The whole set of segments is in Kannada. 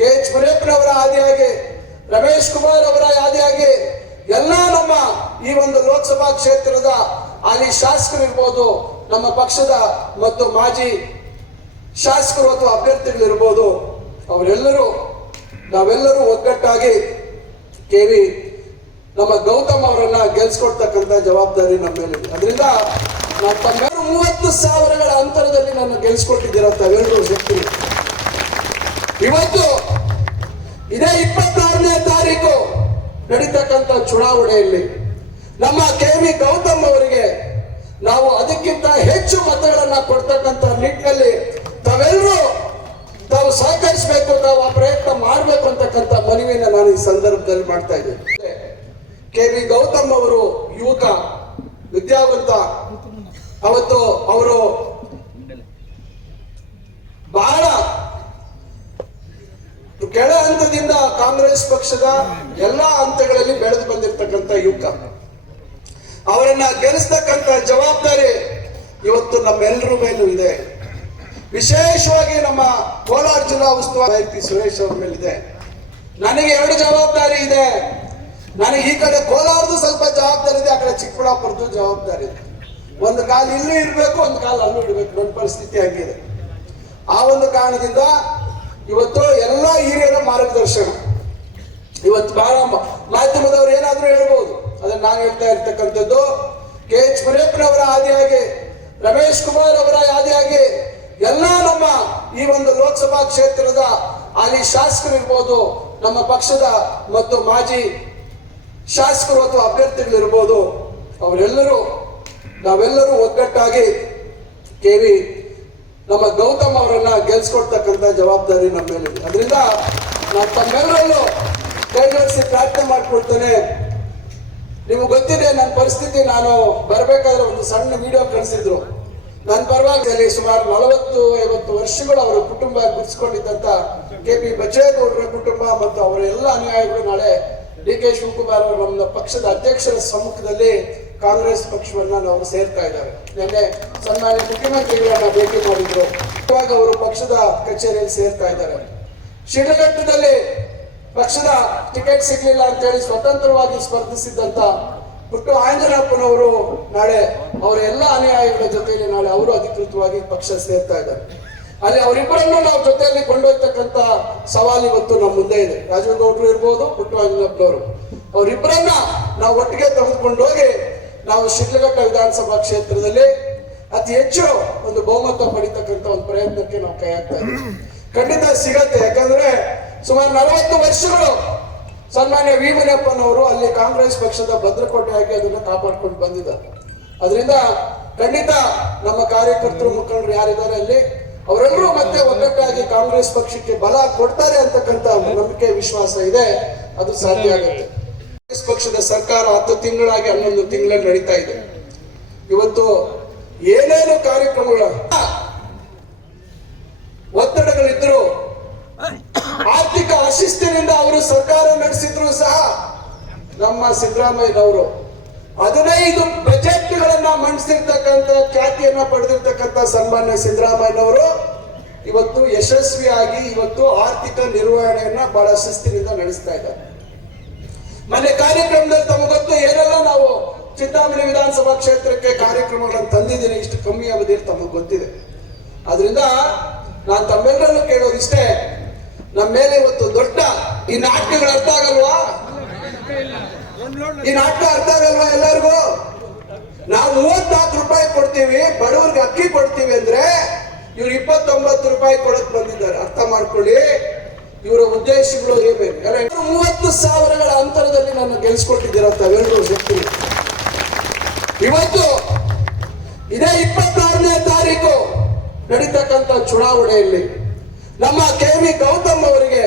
ಕೆ ಎಚ್ ಮುನಿಯಪ್ಪನವರ ಆದಿಯಾಗಿ ರಮೇಶ್ ಕುಮಾರ್ ಅವರ ಆದಿಯಾಗಿ ಎಲ್ಲ ನಮ್ಮ ಈ ಒಂದು ಲೋಕಸಭಾ ಕ್ಷೇತ್ರದ ಅಲ್ಲಿ ಶಾಸಕರಿರ್ಬೋದು ನಮ್ಮ ಪಕ್ಷದ ಮತ್ತು ಮಾಜಿ ಶಾಸಕರು ಅಥವಾ ಅಭ್ಯರ್ಥಿಗಳಿರ್ಬೋದು ಅವರೆಲ್ಲರೂ, ನಾವೆಲ್ಲರೂ ಒಗ್ಗಟ್ಟಾಗಿ ಕೆ ನಮ್ಮ ಗೌತಮ್ ಅವರನ್ನ ಗೆಲ್ಸ್ಕೊಡ್ತಕ್ಕಂಥ ಜವಾಬ್ದಾರಿ ನಮ್ಮ ಮೇಲಿದೆ. ಅದರಿಂದ ನಾವು ತಮ್ಮೆಲ್ಲರೂ ಮೂವತ್ತು ಸಾವಿರಗಳ ಅಂತರದಲ್ಲಿ ನನ್ನ ಗೆಲ್ಸ್ಕೊಟ್ಟಿದ್ದೀರ ತಾವೆಲ್ಲರೂ ಶಕ್ತಿ ಇವತ್ತು ಇದೇ ಇಪ್ಪತ್ತಾರನೇ ತಾರೀಕು ನಡೀತಕ್ಕಂಥ ಚುನಾವಣೆಯಲ್ಲಿ ನಮ್ಮ ಕೆ ವಿ ಗೌತಮ್ ಅವರಿಗೆ ನಾವು ಅದಕ್ಕಿಂತ ಹೆಚ್ಚು ಮತಗಳನ್ನ ಕೊಡ್ತಕ್ಕಂಥ ನಿಟ್ಟಿನಲ್ಲಿ ತಾವೆಲ್ಲರೂ ತಾವು ಸಹಕರಿಸಬೇಕು, ತಾವು ಆ ಪ್ರಯತ್ನ ಮಾಡಬೇಕು ಅಂತಕ್ಕಂಥ ಮನವಿನ ನಾನು ಈ ಸಂದರ್ಭದಲ್ಲಿ ಮಾಡ್ತಾ ಇದ್ದೇನೆ. ಕೆ ವಿ ಗೌತಮ್ ಅವರು ಯುವಕ, ವಿದ್ಯಾವಂತ. ಅವತ್ತು ಅವರು ಬಹಳ ಕೆಳ ಹಂತದಿಂದ ಕಾಂಗ್ರೆಸ್ ಪಕ್ಷದ ಎಲ್ಲಾ ಹಂತಗಳಲ್ಲಿ ಬೆಳೆದು ಬಂದಿರತಕ್ಕಂಥ ಯುವಕ. ಅವರನ್ನ ಗೆಲ್ಲಿಸ್ತಕ್ಕಂತ ಜವಾಬ್ದಾರಿ ಇವತ್ತು ನಮ್ಮೆಲ್ಲರ ಮೇಲೂ ಇದೆ. ವಿಶೇಷವಾಗಿ ನಮ್ಮ ಕೋಲಾರ ಜಿಲ್ಲಾ ಉಸ್ತುವಾರಿ ಸುರೇಶ್ ಅವ್ರ ಮೇಲಿದೆ. ನನಗೆ ಎರಡು ಜವಾಬ್ದಾರಿ ಇದೆ. ನನಗೆ ಈ ಕಡೆ ಕೋಲಾರದು ಸ್ವಲ್ಪ ಜವಾಬ್ದಾರಿ ಇದೆ, ಆ ಕಡೆ ಚಿಕ್ಕಬಳ್ಳಾಪುರದ್ದು ಜವಾಬ್ದಾರಿ ಇದೆ. ಒಂದು ಕಾಲ ಇಲ್ಲಿ ಇರಬೇಕು, ಒಂದು ಕಾಲ ಅಲ್ಲೂ ಇಡಬೇಕು ನನ್ನ ಪರಿಸ್ಥಿತಿ ಹಂಗಿದೆ. ಆ ಒಂದು ಕಾರಣದಿಂದ ಇವತ್ತು ಎಲ್ಲ ಹಿರಿಯರ ಮಾರ್ಗದರ್ಶನ. ಇವತ್ತು ಬಹಳ ಮಾಧ್ಯಮದವರು ಏನಾದ್ರೂ ಹೇಳ್ಬೋದು. ಅದನ್ನ ನಾನು ಹೇಳ್ತಾ ಇರ್ತಕ್ಕಂಥದ್ದು, ಕೆ ಎಚ್ ಮುರೇಪ್ಪನವರ ಆದಿಯಾಗಿ ರಮೇಶ್ ಕುಮಾರ್ ಅವರ ಆದಿಯಾಗಿ ಎಲ್ಲ ನಮ್ಮ ಈ ಒಂದು ಲೋಕಸಭಾ ಕ್ಷೇತ್ರದ ಅಲ್ಲಿ ಶಾಸಕರಿರ್ಬೋದು ನಮ್ಮ ಪಕ್ಷದ ಮತ್ತು ಮಾಜಿ ಶಾಸಕರು ಅಥವಾ ಅಭ್ಯರ್ಥಿಗಳಿರ್ಬೋದು ಅವರೆಲ್ಲರೂ, ನಾವೆಲ್ಲರೂ ಒಗ್ಗಟ್ಟಾಗಿ ಕೆ ವಿ ನಮ್ಮ ಗೌತಮ್ ಅವರನ್ನ ಗೆಲ್ಸ್ಕೊಡ್ತಕ್ಕಂಥ ಜವಾಬ್ದಾರಿ ನಮ್ಮ ಮೇಲಿದೆ. ಅದರಿಂದ ನಾನು ತಮ್ಮೆಲ್ಲರಲ್ಲೂ ಕೈಗೊಳಿಸಿ ಪ್ರಾರ್ಥನೆ ಮಾಡ್ಕೊಳ್ತೇನೆ. ನಿಮಗೆ ಗೊತ್ತಿದೆ ನನ್ನ ಪರಿಸ್ಥಿತಿ, ನಾನು ಬರಬೇಕಾದ್ರೆ ಒಂದು ಸಣ್ಣ ವಿಡಿಯೋ ಕಳಿಸಿದ್ರು. ನನ್ನ ಪರವಾಗಿ ಸುಮಾರು ನಲವತ್ತು, ಐವತ್ತು ವರ್ಷಗಳು ಅವರ ಕುಟುಂಬ ಗುರ್ಸ್ಕೊಂಡಿದ್ದಂತ ಕೆ ಪಿ ಬಚ್ಚೇಗೌಡರ ಕುಟುಂಬ ಮತ್ತು ಅವರ ಎಲ್ಲ ಅನುಯಾಯಿಗಳು ನಾಳೆ ಡಿ ಕೆ ಶಿವಕುಮಾರ್ ಅವರು ನಮ್ಮ ಪಕ್ಷದ ಅಧ್ಯಕ್ಷರ ಸಮ್ಮುಖದಲ್ಲಿ ಕಾಂಗ್ರೆಸ್ ಪಕ್ಷವನ್ನ ನಾವು ಸೇರ್ತಾ ಇದ್ದಾರೆ. ನಿನ್ನೆ ಸನ್ಮಾನ್ಯ ಮುಖ್ಯಮಂತ್ರಿಗಳನ್ನ ಭೇಟಿ ಮಾಡಿದ್ರು. ಇವಾಗ ಅವರು ಪಕ್ಷದ ಕಚೇರಿಯಲ್ಲಿ ಸೇರ್ತಾ ಇದ್ದಾರೆ. ಶಿಡಘಟ್ಟದಲ್ಲಿ ಪಕ್ಷದ ಟಿಕೆಟ್ ಸಿಗ್ಲಿಲ್ಲ ಅಂತ ಹೇಳಿ ಸ್ವತಂತ್ರವಾಗಿ ಸ್ಪರ್ಧಿಸಿದ್ದಂತ ಬಿಟ್ಟು ಆಂಜನಪ್ಪನವರು ನಾಳೆ ಅವರ ಎಲ್ಲ ಅನುಯಾಯಿಗಳ ಜೊತೆಯಲ್ಲಿ ನಾಳೆ ಅವರು ಅಧಿಕೃತವಾಗಿ ಪಕ್ಷ ಸೇರ್ತಾ ಇದ್ದಾರೆ. ಅಲ್ಲಿ ಅವರಿಬ್ಬರನ್ನು ನಾವು ಜೊತೆಯಲ್ಲಿ ಕೊಂಡೊಯ್ತಕ್ಕಂತ ಸವಾಲು ಇವತ್ತು ನಮ್ಮ ಮುಂದೆ ಇದೆ. ರಾಜೀವ್ ಗೌಡ್ರು ಇರ್ಬೋದು ಪುಟ್ಟು ಆಂಜನಪ್ಪನವರು ಅವರಿಬ್ಬರನ್ನ ನಾವು ಒಟ್ಟಿಗೆ ತೆಗೆದುಕೊಂಡು ಹೋಗಿ ನಾವು ಶಿಡ್ಲಘಟ್ಟ ವಿಧಾನಸಭಾ ಕ್ಷೇತ್ರದಲ್ಲಿ ಅತಿ ಹೆಚ್ಚು ಒಂದು ಬಹುಮತ ಪಡಿತಕ್ಕಂತ ಒಂದು ಪ್ರಯತ್ನಕ್ಕೆ ನಾವು ಕೈ ಹಾಕ್ತಾ ಇದ್ದೀವಿ. ಖಂಡಿತ ಸಿಗತ್ತೆ, ಯಾಕಂದ್ರೆ ಸುಮಾರು ನಲವತ್ತು ವರ್ಷಗಳು ಸನ್ಮಾನ್ಯ ವಿ ಮುನಿಯಪ್ಪನವರು ಅಲ್ಲಿ ಕಾಂಗ್ರೆಸ್ ಪಕ್ಷದ ಭದ್ರಕೋಟೆಯಾಗಿ ಅದನ್ನ ಕಾಪಾಡ್ಕೊಂಡು ಬಂದಿದ್ದಾರೆ. ಅದರಿಂದ ಖಂಡಿತ ನಮ್ಮ ಕಾರ್ಯಕರ್ತರು, ಮುಖಂಡರು ಯಾರಿದ್ದಾರೆ ಅಲ್ಲಿ, ಅವರೆಲ್ಲರೂ ಮತ್ತೆ ಒಗ್ಗಟ್ಟಾಗಿ ಕಾಂಗ್ರೆಸ್ ಪಕ್ಷಕ್ಕೆ ಬಲ ಕೊಡ್ತಾರೆ ಅಂತಕ್ಕಂಥ ನಂಬಿಕೆ, ವಿಶ್ವಾಸ ಇದೆ. ಅದು ಸಾಧ್ಯ ಆಗುತ್ತೆ. ಕಾಂಗ್ರೆಸ್ ಪಕ್ಷದ ಸರ್ಕಾರ ಹತ್ತು ತಿಂಗಳಾಗಿ ಹನ್ನೊಂದು ತಿಂಗಳಲ್ಲಿ ನಡೀತಾ ಇದೆ. ಇವತ್ತು ಏನೇನು ಕಾರ್ಯಕ್ರಮಗಳ ಒತ್ತಡಗಳಿದ್ರು ಆರ್ಥಿಕ ಅಶಿಸ್ತಿನಿಂದ ಅವರು ಸರ್ಕಾರ ನಡೆಸಿದ್ರು ಸಹ ನಮ್ಮ ಸಿದ್ದರಾಮಯ್ಯನವರು ಹದಿನೈದು ಬಜೆಟ್ಗಳನ್ನ ಮಂಡಿಸಿರ್ತಕ್ಕಂಥ ಖ್ಯಾತಿಯನ್ನ ಪಡೆದಿರ್ತಕ್ಕಂಥ ಸನ್ಮಾನ್ಯ ಸಿದ್ದರಾಮಯ್ಯನವರು ಇವತ್ತು ಯಶಸ್ವಿಯಾಗಿ, ಇವತ್ತು ಆರ್ಥಿಕ ನಿರ್ವಹಣೆಯನ್ನ ಬಹಳ ಶಿಸ್ತಿನಿಂದ ನಡೆಸ್ತಾ ಇದ್ದಾರೆ. ಮೊನ್ನೆ ಕಾರ್ಯಕ್ರಮದಲ್ಲಿ ತಮಗೊತ್ತು ಗೊತ್ತು, ಏನೆಲ್ಲ ನಾವು ಚಿಂತಾಮಣಿ ವಿಧಾನಸಭಾ ಕ್ಷೇತ್ರಕ್ಕೆ ಕಾರ್ಯಕ್ರಮಗಳನ್ನು ತಂದಿದ್ದೀನಿ ಇಷ್ಟು ಕಮ್ಮಿ ಅವಧಿಯಲ್ಲಿ ತಮಗೆ ಗೊತ್ತಿದೆ. ಅದರಿಂದ ನಾನು ತಮ್ಮೆಲ್ಲರನ್ನು ಕೇಳೋದು ಇಷ್ಟೇ ನಮ್ಮ ಮೇಲೆ ಇವತ್ತು ದೊಡ್ಡ ಈ ನಾಟಕಗಳು ಅರ್ಥ ಆಗಲ್ವಾ? ಈ ನಾಟಕ ಅರ್ಥ ಆಗಲ್ವಾ ಎಲ್ಲರಿಗೂ? ನಾವು ಮೂವತ್ನಾಲ್ಕು ರೂಪಾಯಿ ಕೊಡ್ತೀವಿ, ಬಡವ್ರಿಗೆ ಅಕ್ಕಿ ಕೊಡ್ತೀವಿ ಅಂದ್ರೆ ಇವ್ರು ಇಪ್ಪತ್ತೊಂಬತ್ತು ರೂಪಾಯಿ ಕೊಡಕ್ ಬಂದಿದ್ದಾರೆ. ಅರ್ಥ ಮಾಡ್ಕೊಳ್ಳಿ. ಇವರ ಉದ್ದೇಶಗಳು ಸಾವಿರಗಳ ಅಂತರದಲ್ಲಿ ನನ್ನ ಗೆಲ್ಸ್ಕೊಟ್ಟಿದ್ದೀರ ತಾವೆಲ್ಲರೂ ಶಕ್ತಿ. ಇವತ್ತು ಇದೇ ಇಪ್ಪತ್ತಾರನೇ ತಾರೀಕು ನಡೀತಕ್ಕಂಥ ಚುನಾವಣೆಯಲ್ಲಿ ನಮ್ಮ ಕೆ ವಿ ಗೌತಮ್ ಅವರಿಗೆ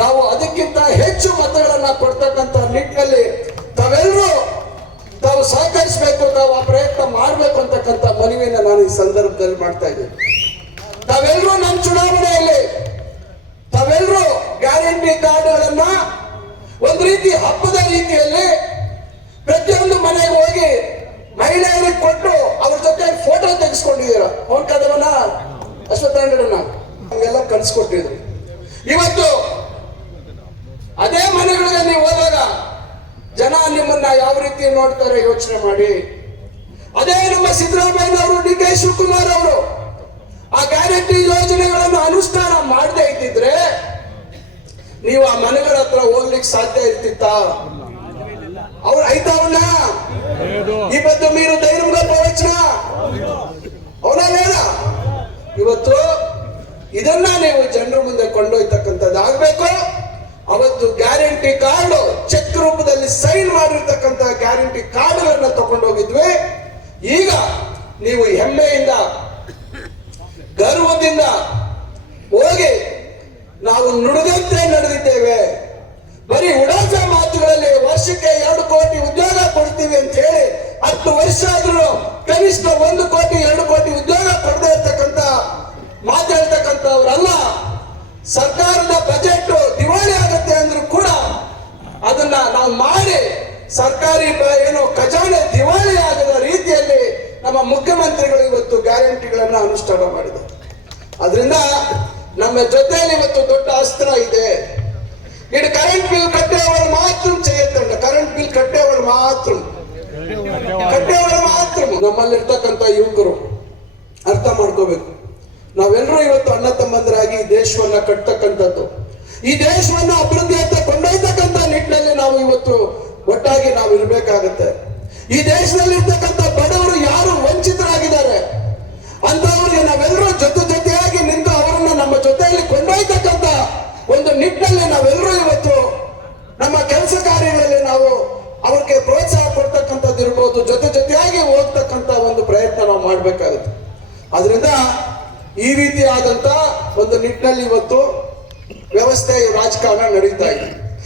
ನಾವು ಅದಕ್ಕಿಂತ ಹೆಚ್ಚು ಮತಗಳನ್ನ ಕೊಡ್ತಕ್ಕಂಥ ನಿಟ್ಟಿನಲ್ಲಿ ತಾವೆಲ್ಲರೂ ತಾವು ಸಹಕರಿಸಬೇಕು, ತಾವು ಆ ಪ್ರಯತ್ನ ಮಾಡಬೇಕು ಅಂತಕ್ಕಂಥ ಮನವಿಯನ್ನು ನಾನು ಈ ಸಂದರ್ಭದಲ್ಲಿ ಮಾಡ್ತಾ ಇದ್ದೀನಿ. ತಾವೆಲ್ಲರೂ ನಮ್ಮ ಚುನಾವಣೆಯಲ್ಲಿ ತಾವೆಲ್ಲರೂ ಗ್ಯಾರಂಟಿ ಕಾರ್ಡ್ಗಳನ್ನ ಒಂದು ರೀತಿ ಹಬ್ಬದ ರೀತಿಯಲ್ಲಿ ಪ್ರತಿಯೊಂದು ಮನೆಗೆ ಹೋಗಿ ಮಹಿಳೆಯರಿಗೆ ಕೊಟ್ಟು ಅವ್ರ ಜೊತೆ ಫೋಟೋ ತೆಗೆಸ್ಕೊಂಡಿದ್ದೀರ. ಅವನ್ ಕದವನ ಅಶ್ವತ್ಥಾಂಡನ ಹಂಗೆಲ್ಲ ಕಲ್ಸ್ಕೊಟ್ಟಿದ್ರು ಇವತ್ತು ಅದೇ ಮನೆಗಳಿಗೆ ನೀವು ಹೋದಾಗ ಜನ ನಿಮ್ಮನ್ನ ಯಾವ ರೀತಿ ನೋಡ್ತಾರೆ ಯೋಚನೆ ಮಾಡಿ. ಅದೇ ನಮ್ಮ ಸಿದ್ದರಾಮಯ್ಯನವರು, ಡಿ ಕೆ ಶಿವಕುಮಾರ್ ಅವರು ಆ ಗ್ಯಾರಂಟಿ ಯೋಜನೆಗಳನ್ನು ಅನುಷ್ಠಾನ ಮಾಡದೇ ಇದ್ದಿದ್ರೆ ನೀವು ಆ ಮನೆಗಳ ಹತ್ರ ಹೋಗ್ಲಿಕ್ಕೆ ಸಾಧ್ಯ ಇರ್ತಿತ್ತ? ಅವ್ರು ಐತಾವಣ್ಣ ಇವತ್ತು ಮೀರು ಧೈರ್ಯ ಪ್ರವಚನ. ಅವನ ಇವತ್ತು ಇದನ್ನ ನೀವು ಜನರ ಮುಂದೆ ಕೊಂಡೊಯ್ತಕ್ಕಂಥದ್ದು ಆಗ್ಬೇಕು. ಅವತ್ತು ಗ್ಯಾರಂಟಿ ಕಾರ್ಡ್ ಚೆಕ್ ರೂಪದಲ್ಲಿ ಸೈನ್ ಮಾಡಿರ್ತಕ್ಕಂತಹ ಗ್ಯಾರಂಟಿ ಕಾರ್ಡ್ಗಳನ್ನ ತಗೊಂಡೋಗಿದ್ವಿ. ಈಗ ನೀವು ಹೆಮ್ಮೆಯಿಂದ, ಗರ್ವದಿಂದ ಅನುಷ್ಠಾನ ಮಾಡಿದರು ಅದರಿಂದ ನಮ್ಮ ಜೊತೆಯಲ್ಲಿ ಇವತ್ತು ದೊಡ್ಡ ಅಸ್ತ್ರ ಇದೆ ಇನ್ನು ಕರೆಂಟ್ ಬಿಲ್ ಕಟ್ಟೆಯವರು ಮಾತ್ರ చేయొద్దండి ಕರೆಂಟ್ ಬಿಲ್ ಕಟ್ಟೆಯವರು ಮಾತ್ರ ಕಟ್ಟೆಯವರು ಮಾತ್ರ ನಮ್ಮಲ್ಲಿರ್ತಕ್ಕಂಥ ಯುವಕರು ಅರ್ಥ ಮಾಡ್ಕೋಬೇಕು ನಾವೆಲ್ಲರೂ ಇವತ್ತು ಅಣ್ಣ ತಮ್ಮಂದರಾಗಿ ಈ ದೇಶವನ್ನ ಕಟ್ತಕ್ಕಂಥದ್ದು ಈ ದೇಶವನ್ನ ಅಭಿವೃದ್ಧಿಯತ್ತ ಕೊಂಡೊಯ್ತಕ್ಕಂಥ ನಿಟ್ಟಿನಲ್ಲಿ ನಾವು ಇವತ್ತು ಒಟ್ಟಾಗಿ ನಾವು ಇರಬೇಕಾಗತ್ತೆ ಈ ದೇಶದಲ್ಲಿ ಇರ್ತಕ್ಕಂಥ ಬಡವರು ಇರ್ಬೋದು ಜೊತೆ ಜೊತೆಯಾಗಿ ಹೋಗ್ತಕ್ಕಂಥ ಒಂದು ಪ್ರಯತ್ನ ನಾವು ಮಾಡಬೇಕಾಗುತ್ತೆ. ಅದರಿಂದ ಈ ರೀತಿಯಾದಂತ ಒಂದು ನಿಟ್ಟಿನಲ್ಲಿ ಇವತ್ತು ವ್ಯವಸ್ಥೆ ರಾಜಕಾರಣ ನಡೀತಾ ಇದೆ.